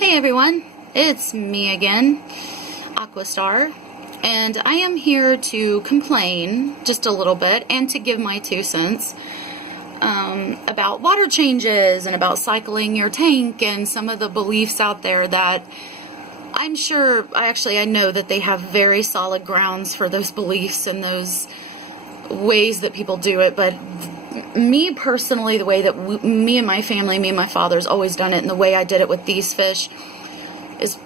Hey everyone, it's me again, Aquastar, and I am here to complain just a little bit and to give my 2 cents about water changes and about cycling your tank and some of the beliefs out there that I'm sure, I know that they have very solid grounds for those beliefs and those ways that people do it, but me personally, the way that me and my family, me and my father's always done it, and the way I did it with these fish is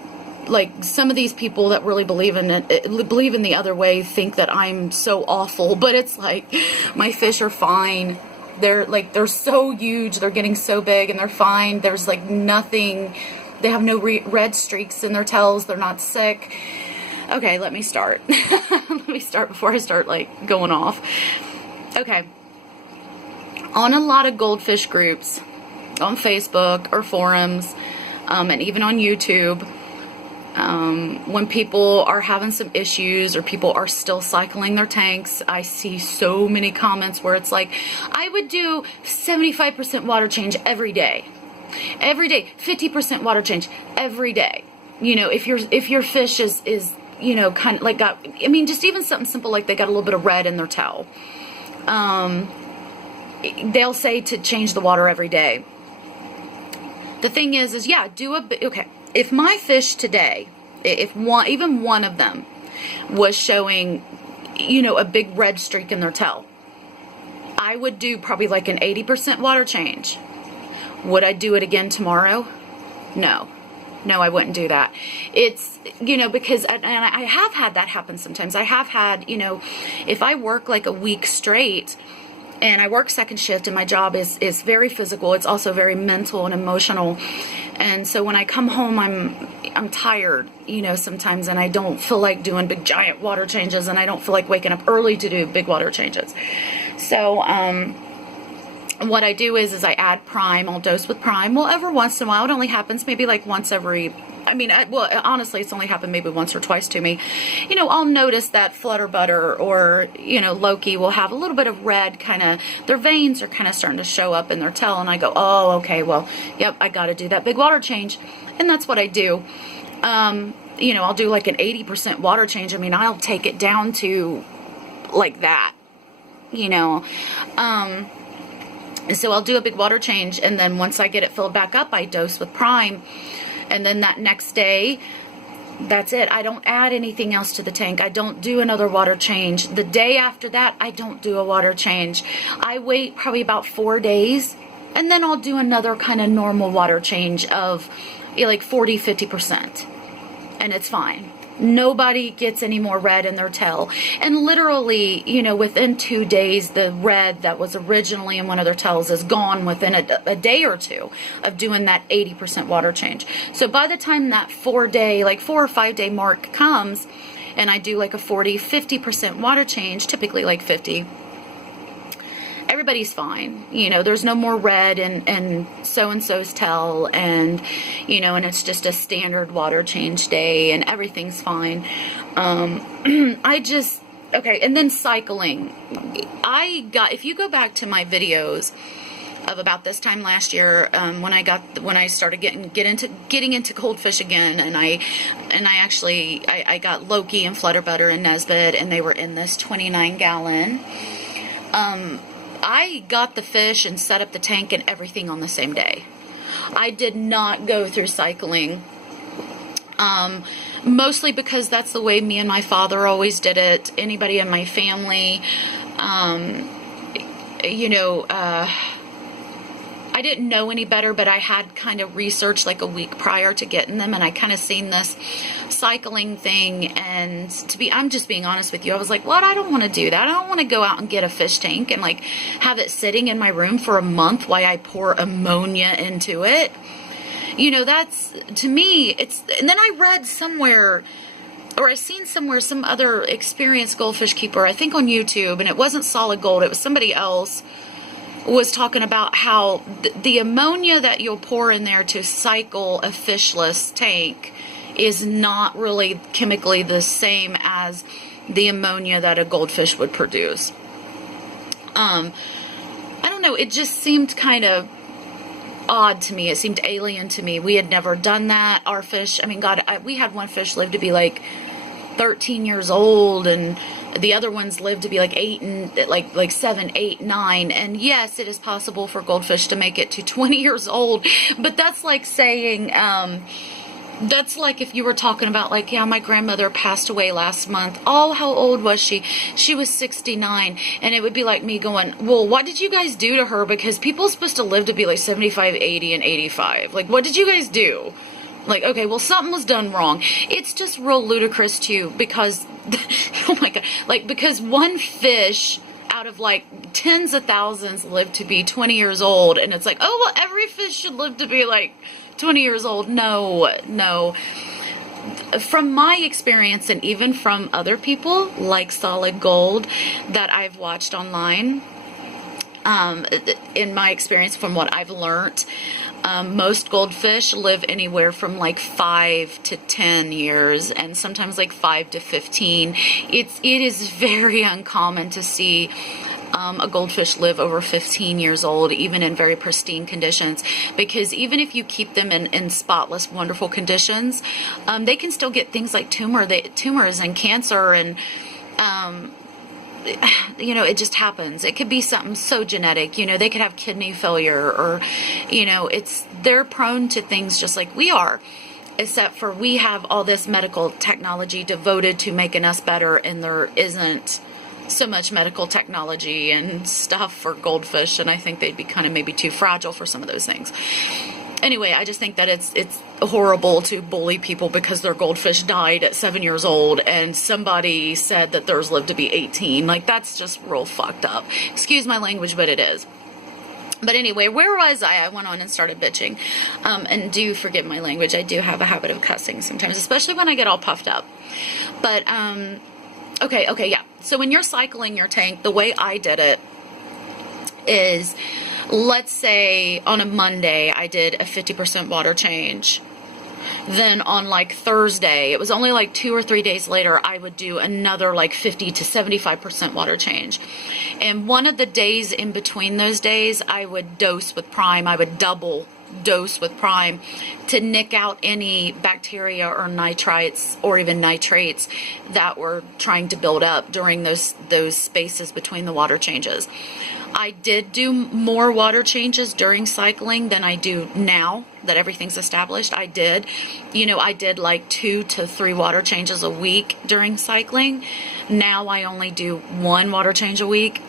like some of these people that really believe in it, believe in the other way, think that I'm so awful, but it's like my fish are fine. They're so huge, they're getting so big, and they're fine. There's like nothing, they have no red streaks in their tails, they're not sick. Okay, let me start. Let me start before I start like going off. Okay. On a lot of goldfish groups, on Facebook or forums, and even on YouTube, when people are having some issues or people are still cycling their tanks, I see so many comments where it's like, I would do 75% water change every day. Every day, 50% water change every day. You know, if your fish is you know, kind of like just even something simple like they got a little bit of red in their tail. They'll say to change the water every day. The thing is yeah, okay. If my fish today, even one of them was showing, you know, a big red streak in their tail, I would do probably like an 80% water change. Would I do it again tomorrow? No, I wouldn't do that. It's, you know, because, and I have had that happen sometimes. I have had, you know, if I work like a week straight, and I work second shift, and my job is very physical. It's also very mental and emotional. And so when I come home, I'm tired, you know, sometimes, and I don't feel like doing big giant water changes, and I don't feel like waking up early to do big water changes. So what I do is I add prime. I'll dose with prime. Well, every once in a while, it only happens maybe like once every, well, honestly, it's only happened maybe once or twice to me. You know, I'll notice that flutter butter or, you know, Loki will have a little bit of red, their veins are kind of starting to show up in their tail, and I go, oh, okay, well, yep, I got to do that big water change. And that's what I do. You know, I'll do like an 80% water change. I'll take it down to like that, you know. So I'll do a big water change, and then once I get it filled back up, I dose with prime. And then that next day, that's it. I don't add anything else to the tank. I don't do another water change. The day after that, I don't do a water change. I wait probably about 4 days, and then I'll do another kind of normal water change of like 40-50%. And it's fine. Nobody gets any more red in their tail. And literally, you know, within 2 days, the red that was originally in one of their tails is gone within a day or two of doing that 80% water change. So by the time that 4 or 5 day mark comes, and I do like a 40-50% water change, typically like 50, everybody's fine. You know, there's no more red and so-and-so's tail, and, you know, and it's just a standard water change day, and everything's fine. Okay, and then cycling. If you go back to my videos of about this time last year, when I started getting into goldfish again, and I got Loki and Flutterbutter and Nesbit, and they were in this 29-gallon. I got the fish and set up the tank and everything on the same day. I did not go through cycling, mostly because that's the way me and my father always did it. Anybody in my family, you know, I didn't know any better, but I had kind of researched like a week prior to getting them, and I kind of seen this cycling thing, and I'm just being honest with you, I was like, what? I don't want to do that. I don't want to go out and get a fish tank and like have it sitting in my room for a month while I pour ammonia into it. You know, that's, to me, and then I read somewhere, or I seen somewhere, some other experienced goldfish keeper, I think on YouTube, and it wasn't Solid Gold, it was somebody else, was talking about how the ammonia that you'll pour in there to cycle a fishless tank is not really chemically the same as the ammonia that a goldfish would produce. I don't know, it just seemed kind of odd to me. It seemed alien to me. We had never done that. Our fish, I mean, God, we had one fish live to be like 13 years old, and the other ones lived to be like 8 and like 7, 8, 9. And yes, it is possible for goldfish to make it to 20 years old, but that's like saying, that's like if you were talking about like, yeah, my grandmother passed away last month. Oh, how old was she? She was 69. And it would be like me going, well, what did you guys do to her? Because people are supposed to live to be like 75, 80, and 85. Like, what did you guys do? Like, okay, well, something was done wrong. It's just real ludicrous too, because, oh my God, like, because one fish out of like tens of thousands lived to be 20 years old. And it's like, oh, well, every fish should live to be like 20 years old. No. From my experience, and even from other people like Solid Gold that I've watched online, in my experience, from what I've learned, most goldfish live anywhere from like 5 to 10 years, and sometimes like 5 to 15. It is very uncommon to see a goldfish live over 15 years old, even in very pristine conditions, because even if you keep them in spotless, wonderful conditions, they can still get things like tumors and cancer, and you know, it just happens. It could be something so genetic, you know, they could have kidney failure, or, you know, they're prone to things just like we are, except for we have all this medical technology devoted to making us better, and there isn't so much medical technology and stuff for goldfish, and I think they'd be kind of maybe too fragile for some of those things. Anyway, I just think that it's horrible to bully people because their goldfish died at 7 years old and somebody said that theirs lived to be 18. Like, that's just real fucked up. Excuse my language, but it is. But anyway, where was I? I went on and started bitching. And do forgive my language. I do have a habit of cussing sometimes, especially when I get all puffed up. But, okay, yeah. So when you're cycling your tank, the way I did it is, let's say on a Monday, I did a 50% water change. Then on like Thursday, it was only like 2 or 3 days later, I would do another like 50 to 75% water change. And one of the days in between those days, I would dose with Prime. I would double dose with Prime to nick out any bacteria or nitrites or even nitrates that were trying to build up during those spaces between the water changes. I did do more water changes during cycling than I do now that everything's established. I did like 2 to 3 water changes a week during cycling. Now I only do 1 water change a week.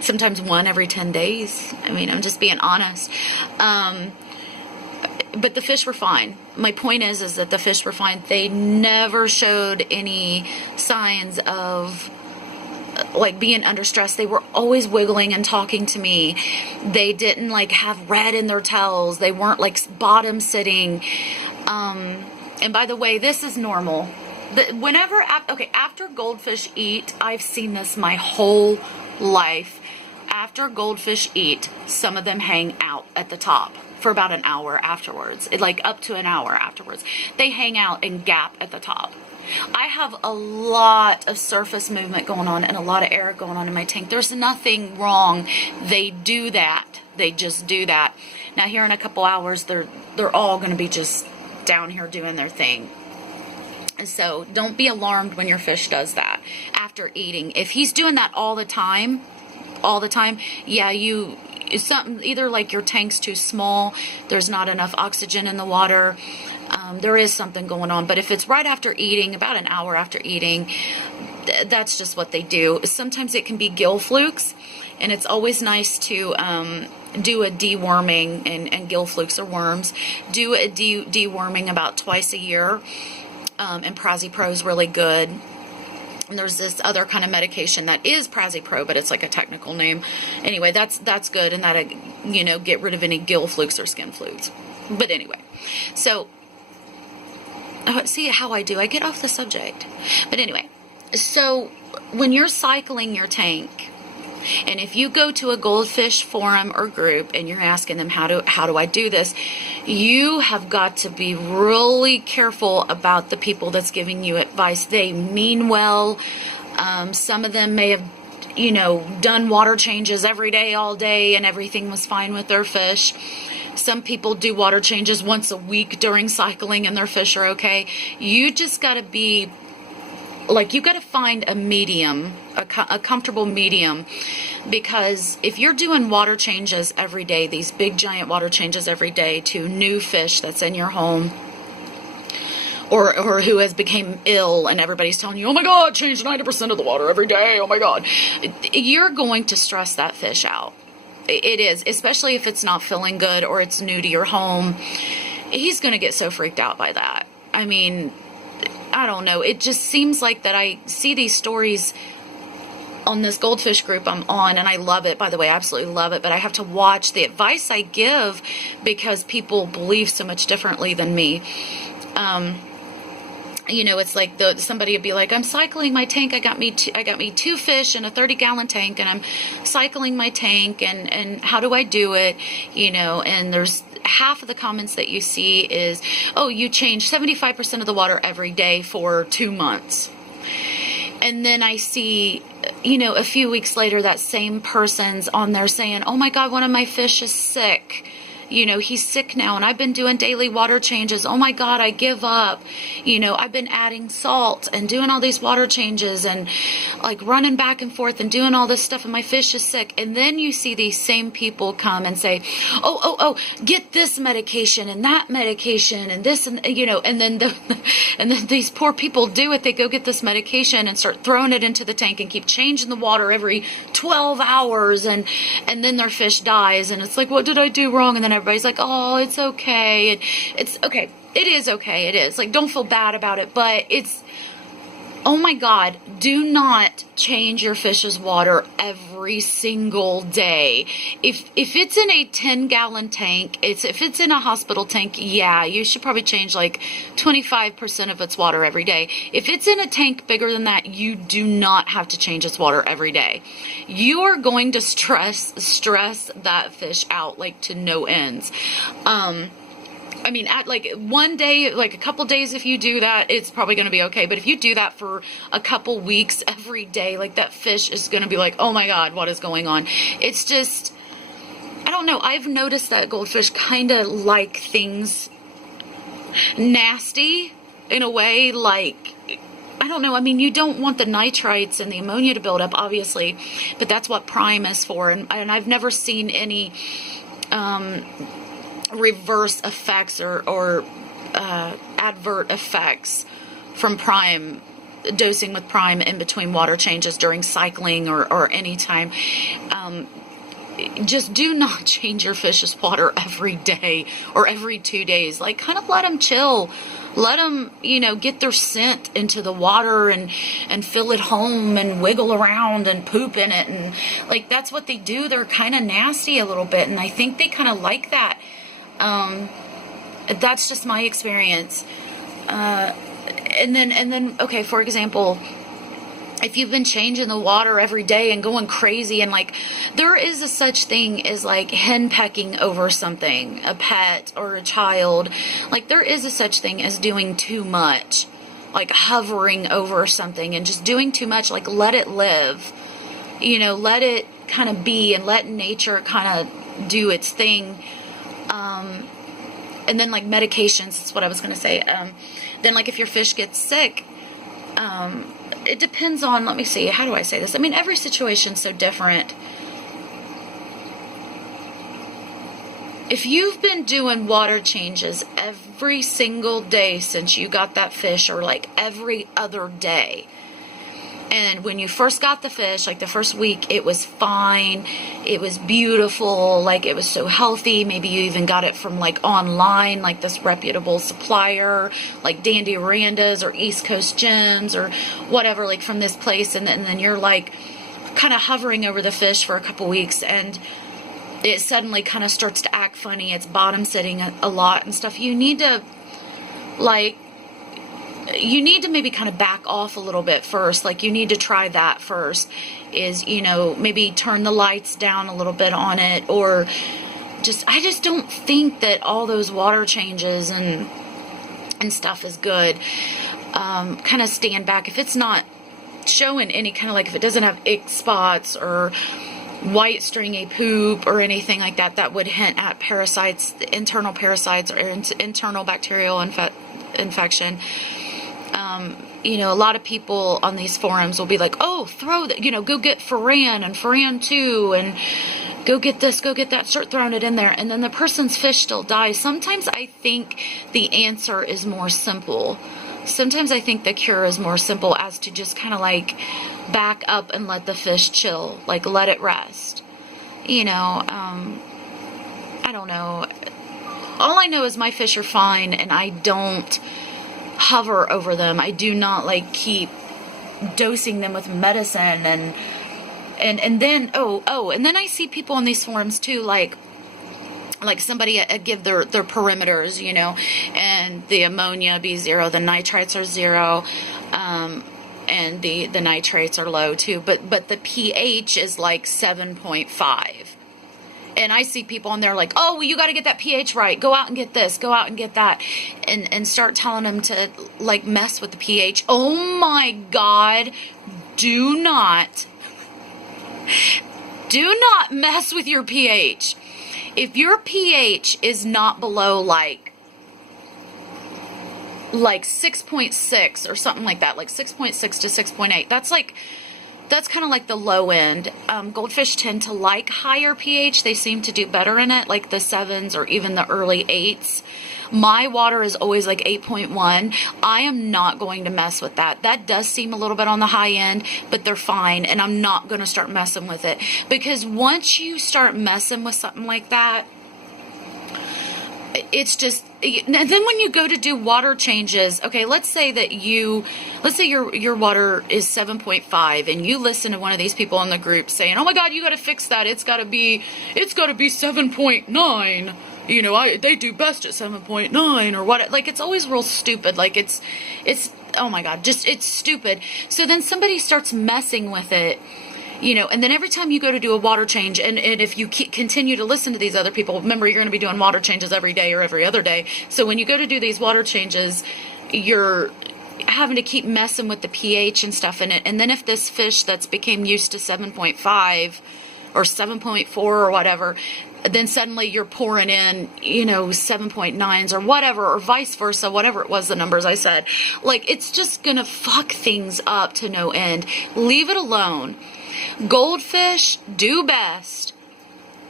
Sometimes 1 every 10 days. I mean, I'm just being honest. But the fish were fine. My point is that the fish were fine. They never showed any signs of like being under stress. They were always wiggling and talking to me. They didn't like have red in their tails. They weren't like bottom sitting. And by the way, this is normal. But whenever, after goldfish eat, I've seen this my whole life. After goldfish eat, some of them hang out at the top for about an hour afterwards. Like up to an hour afterwards. They hang out and gap at the top. I have a lot of surface movement going on and a lot of air going on in my tank. There's nothing wrong. They do that. They just do that. Now here in a couple hours, they're all going to be just down here doing their thing. And so don't be alarmed when your fish does that after eating. If he's doing that all the time, yeah, something, either like your tank's too small, there's not enough oxygen in the water, there is something going on. But if it's right after eating, about an hour after eating, that's just what they do. Sometimes it can be gill flukes, and it's always nice to do a deworming, and gill flukes are worms. Do a deworming about twice a year, and Prazipro is really good. And there's this other kind of medication that is Prazipro, but it's like a technical name. Anyway, that's good, and that, get rid of any gill flukes or skin flukes. But anyway, so see how I do. I get off the subject. But anyway, so when you're cycling your tank, and if you go to a goldfish forum or group and you're asking them, how do I do this, you have got to be really careful about the people that's giving you advice. They mean well. Some of them may have you know, done water changes every day, all day, and everything was fine with their fish. Some people do water changes once a week during cycling and their fish are okay. You just got to be, like, you got to find a medium, a comfortable medium, because if you're doing water changes every day, these big giant water changes every day to new fish that's in your home, or who has become ill and everybody's telling you, oh my God, change 90% of the water every day, oh my God, you're going to stress that fish out. It is, especially if it's not feeling good or it's new to your home. He's going to get so freaked out by that. I mean, I don't know. It just seems like that I see these stories on this Goldfish group I'm on, and I love it, by the way, I absolutely love it, but I have to watch the advice I give because people believe so much differently than me. You know, it's like somebody would be like, I'm cycling my tank. I got me 2 fish in a 30-gallon tank, and I'm cycling my tank, and how do I do it? You know, and there's half of the comments that you see is, oh, you change 75% of the water every day for 2 months. And then I see, you know, a few weeks later, that same person's on there saying, oh my God, one of my fish is sick. You know, he's sick now, and I've been doing daily water changes. Oh my God, I give up. You know, I've been adding salt and doing all these water changes and like running back and forth and doing all this stuff, and my fish is sick. And then you see these same people come and say, oh, get this medication and that medication and this, and you know, and then and then these poor people do it. They go get this medication and start throwing it into the tank and keep changing the water every 12 hours, and then their fish dies, and it's like, what did I do wrong? And then everybody's like, oh, it's okay. It's okay. It is okay. It is. Like, don't feel bad about it. But it's, oh my God, do not change your fish's water every single day. If it's in a 10-gallon tank, if it's in a hospital tank, yeah, you should probably change like 25% of its water every day. If it's in a tank bigger than that, you do not have to change its water every day. You are going to stress that fish out like to no ends. I mean, at like one day, like a couple days, if you do that, it's probably going to be okay. But if you do that for a couple weeks every day, like that fish is going to be like, oh my God, what is going on? It's just, I don't know. I've noticed that goldfish kind of like things nasty in a way, like, I don't know. I mean, you don't want the nitrites and the ammonia to build up, obviously, but that's what prime is for. And I've never seen any, reverse effects or advert effects from prime, dosing with prime in between water changes during cycling or any time. Just do not change your fish's water every day or every 2 days. Like, kind of let them chill. Let them, you know, get their scent into the water and fill it home and wiggle around and poop in it. And like, that's what they do. They're kind of nasty a little bit. And I think they kind of like that. That's just my experience. And then, okay, for example, if you've been changing the water every day and going crazy, and like, there is a such thing as like henpecking over something, a pet or a child. Like, there is a such thing as doing too much, like hovering over something and just doing too much. Like, let it live, you know, let it kind of be, and let nature kind of do its thing. And then like medications, that's what I was going to say. Then like if your fish gets sick, it depends on, let me see, how do I say this? I mean, every situation's so different. If you've been doing water changes every single day since you got that fish, or like every other day, and when you first got the fish, like the first week, it was fine. It was beautiful. Like, it was so healthy. Maybe you even got it from like online, like this reputable supplier, like Dandy Aranda's or East Coast Gems or whatever, like from this place. And then you're like kind of hovering over the fish for a couple weeks, and it suddenly kind of starts to act funny. It's bottom sitting a lot and stuff. You need to maybe kind of back off a little bit first. Like, you need to try that first, is, you know, maybe turn the lights down a little bit on it, or I just don't think that all those water changes and stuff is good. Kind of stand back. If it's not showing any kind of, like, if it doesn't have ick spots or white stringy poop or anything like that, that would hint at parasites, internal parasites or internal bacterial infection. You know, a lot of people on these forums will be like, oh, throw that, you know, go get Furan and Furan 2 and go get this, go get that, start throwing it in there, and then the person's fish still dies. Sometimes I think the answer is more simple. Sometimes I think the cure is more simple, as to just kind of like back up and let the fish chill, like let it rest. You know, I don't know. All I know is my fish are fine, and I don't hover over them. I do not like keep dosing them with medicine and then and then I see people on these forums too, like somebody give their perimeters, you know, and the ammonia be 0, the nitrites are 0, and the nitrates are low too, but the pH is like 7.5. And I see people on there like, oh, well, you got to get that pH right. Go out and get this. Go out and get that. And start telling them to, like, mess with the pH. Oh, my God. Do not mess with your pH. If your pH is not below, like 6.6 or something like that, like 6.6 to 6.8, that's kind of like the low end. Goldfish tend to like higher pH. They seem to do better in it, like the 7s or even the early 8s. My water is always like 8.1. I am not going to mess with that. That does seem a little bit on the high end, but they're fine, and I'm not going to start messing with it. Because once you start messing with something like that, it's just, and then when you go to do water changes, okay, let's say your water is 7.5, and you listen to one of these people in the group saying, oh my God, you got to fix that. It's got to be 7.9. You know, they do best at 7.9 or what. Like, it's always real stupid. Like, it's, oh my God, just, it's stupid. So then somebody starts messing with it. You know, and then every time you go to do a water change, and if you continue to listen to these other people, remember, you're going to be doing water changes every day or every other day. So when you go to do these water changes, you're having to keep messing with the pH and stuff in it. And then if this fish that's became used to 7.5 or 7.4 or whatever, then suddenly you're pouring in, you know, 7.9s or whatever, or vice versa, whatever it was, the numbers I said. Like, it's just going to fuck things up to no end. Leave it alone. Goldfish do best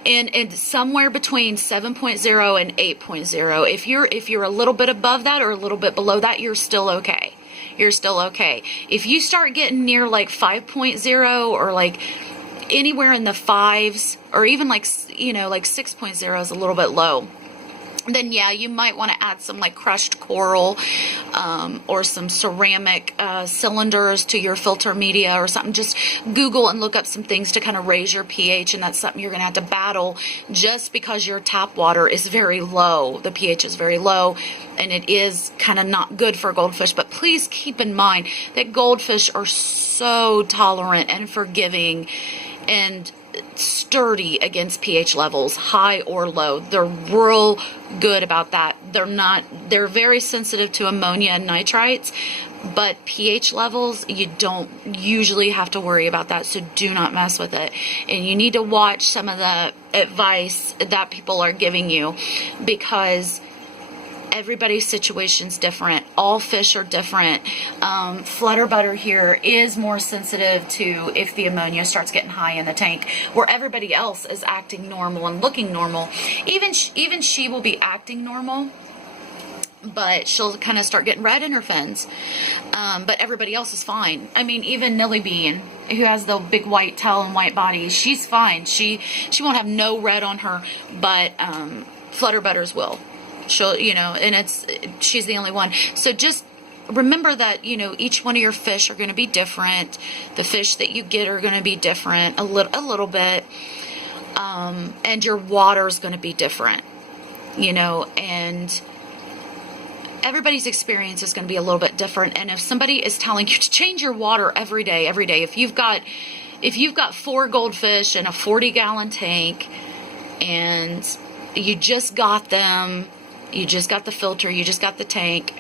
in somewhere between 7.0 and 8.0. If you're a little bit above that or a little bit below that, you're still okay. You're still okay. If you start getting near like 5.0 or like anywhere in the 5s, or even like, you know, like 6.0 is a little bit low, then yeah, you might want to add some like crushed coral or some ceramic cylinders to your filter media or something. Just Google and look up some things to kind of raise your pH, and that's something you're going to have to battle just because your tap water is very low. The pH is very low, and it is kind of not good for goldfish. But please keep in mind that goldfish are so tolerant and forgiving and sturdy against pH levels, high or low. They're real good about that. They're very sensitive to ammonia and nitrites, but pH levels, you don't usually have to worry about that, so do not mess with it. And you need to watch some of the advice that people are giving you, because everybody's situation's different. All fish are different. Flutterbutter here is more sensitive to if the ammonia starts getting high in the tank, where everybody else is acting normal and looking normal. Even she will be acting normal, but she'll kind of start getting red in her fins. But everybody else is fine. I mean, even Nilly Bean, who has the big white tail and white body, she's fine. She won't have no red on her, but Flutterbutters will. She'll, you know, and she's the only one. So just remember that, you know, each one of your fish are going to be different. The fish that you get are going to be different a little bit. And your water is going to be different, you know, and everybody's experience is going to be a little bit different. And if somebody is telling you to change your water every day, if you've got 4 goldfish in a 40-gallon tank, and you just got them, you just got the filter, you just got the tank,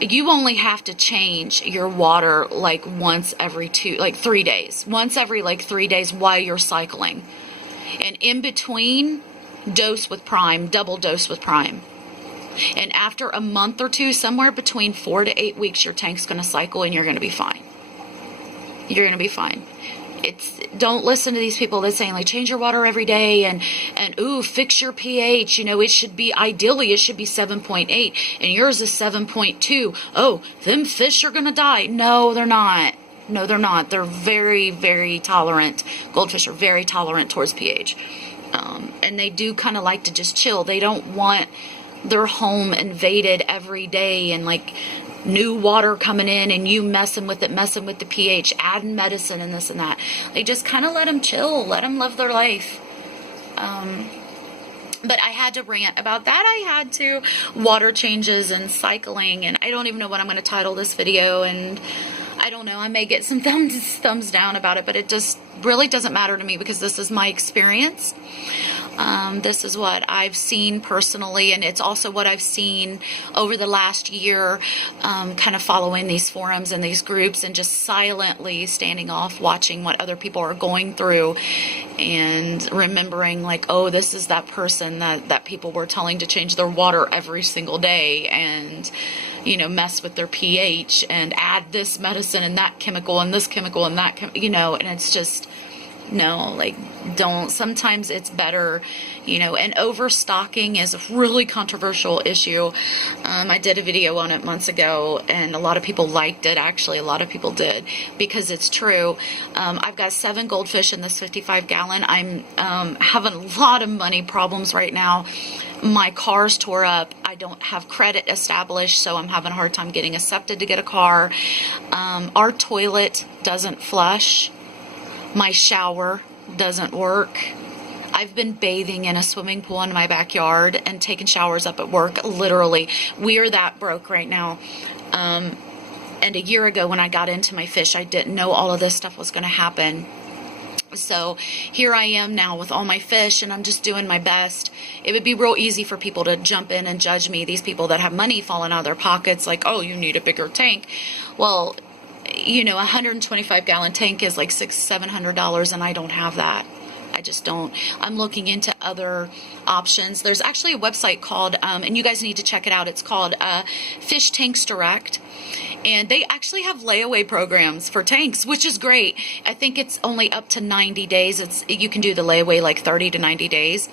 you only have to change your water like once every 3 days. Once every like 3 days while you're cycling. And in between, dose with prime, double dose with prime. And after a month or two, somewhere between 4 to 8 weeks, your tank's going to cycle and you're going to be fine. You're going to be fine. Don't listen to these people that's saying like change your water every day and ooh, fix your pH. You know, it should be, ideally it should be 7.8 and yours is 7.2. Oh, them fish are going to die. No, they're not. No, they're not. They're very, very tolerant. Goldfish are very tolerant towards pH. And they do kind of like to just chill. They don't want their home invaded every day and like new water coming in and you messing with the pH, adding medicine and this and that. They just kind of let them chill, let them live their life. But I had to rant about that. I had to. Water changes and cycling, and I don't even know what I'm going to title this video, and I don't know, I may get some thumbs down about it, but it just really doesn't matter to me because this is my experience. This is what I've seen personally, and it's also what I've seen over the last year, kind of following these forums and these groups and just silently standing off, watching what other people are going through and remembering like, oh, this is that person that people were telling to change their water every single day and, you know, mess with their pH and add this medicine and that chemical and this chemical and that, you know, and it's just, no, like, don't. Sometimes it's better, you know, and overstocking is a really controversial issue. I did a video on it months ago, and a lot of people liked it. Actually, a lot of people did, because it's true. I've got 7 goldfish in this 55-gallon. I'm having a lot of money problems right now. My car's tore up. I don't have credit established, so I'm having a hard time getting accepted to get a car. Our toilet doesn't flush. My shower doesn't work. I've been bathing in a swimming pool in my backyard and taking showers up at work. Literally, we are that broke right now. And a year ago when I got into my fish, I didn't know all of this stuff was going to happen. So here I am now with all my fish, and I'm just doing my best. It would be real easy for people to jump in and judge me, these people that have money falling out of their pockets, like, oh, you need a bigger tank. Well, you know, a 125-gallon tank is like $600-700, and I don't have that. I just don't. I'm looking into other options. There's actually a website called, and you guys need to check it out. It's called Fish Tanks Direct, and they actually have layaway programs for tanks, which is great. I think it's only up to 90 days. You can do the layaway like 30 to 90 days.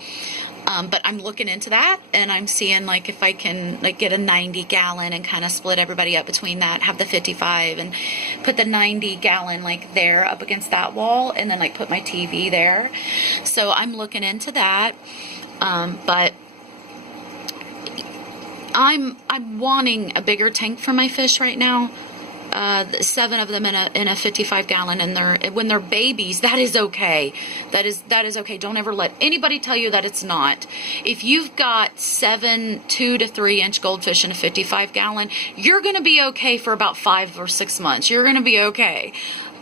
But I'm looking into that, and I'm seeing like if I can like get a 90-gallon and kind of split everybody up between that, have the 55 and put the 90-gallon like there up against that wall, and then like put my TV there. So I'm looking into that. But I'm wanting a bigger tank for my fish right now. 7 of them in a 55-gallon, and when they're babies, that is okay. That is okay. Don't ever let anybody tell you that it's not. If you've got 7 2 to 3 inch goldfish in a 55-gallon, you're going to be okay for about 5 or 6 months. You're going to be okay.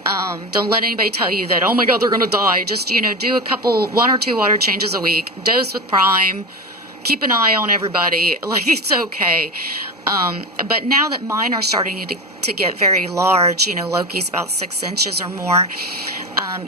Don't let anybody tell you that, oh my God, they're going to die. Just, you know, do 1 or 2 water changes a week, dose with prime, keep an eye on everybody. Like, it's okay. But now that mine are starting to get very large, you know, Loki's about 6 inches or more.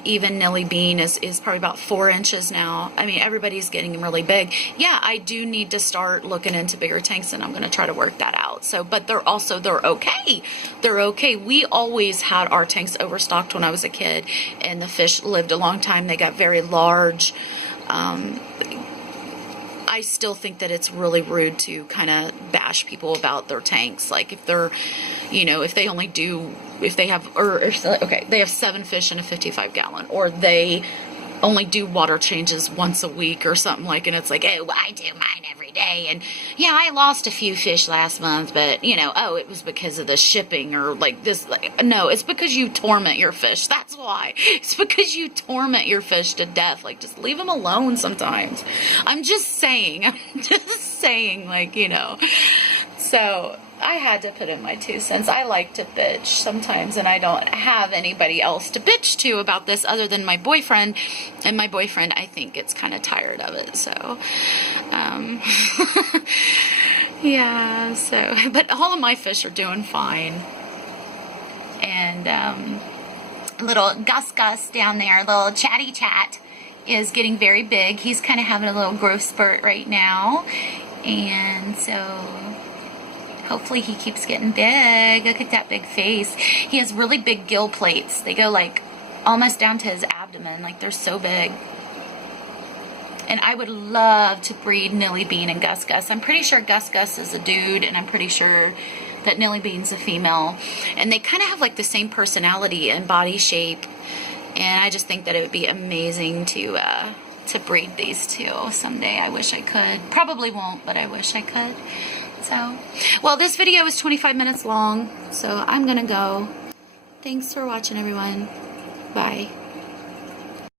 Even Nilly Bean is probably about 4 inches now. I mean, everybody's getting really big. Yeah, I do need to start looking into bigger tanks, and I'm going to try to work that out. So, but they're okay. They're okay. We always had our tanks overstocked when I was a kid, and the fish lived a long time. They got very large. I still think that it's really rude to kind of bash people about their tanks. Like if they're, you know, if they have 7 fish in a 55-gallon, or they only do water changes once a week or something like, and it's like, oh, well, I do mine every day. And yeah, I lost a few fish last month, but you know, oh, it was because of the shipping or like this. Like, no, it's because you torment your fish. That's why. It's because you torment your fish to death. Like, just leave them alone sometimes. I'm just saying, like, you know, so I had to put in my 2 cents. I like to bitch sometimes, and I don't have anybody else to bitch to about this other than my boyfriend. And my boyfriend, I think, gets kind of tired of it. So, Yeah, so, but all of my fish are doing fine. And little Gus down there, little Chatty Chat, is getting very big. He's kind of having a little growth spurt right now. And so hopefully he keeps getting big. Look at that big face. He has really big gill plates. They go like almost down to his abdomen. Like they're so big. And I would love to breed Nilly Bean and Gus. I'm pretty sure Gus is a dude, and I'm pretty sure that Nilly Bean's a female. And they kind of have like the same personality and body shape. And I just think that it would be amazing to breed these two someday. I wish I could. Probably won't, but I wish I could. So, well, this video is 25 minutes long, so I'm gonna go. Thanks for watching, everyone. Bye.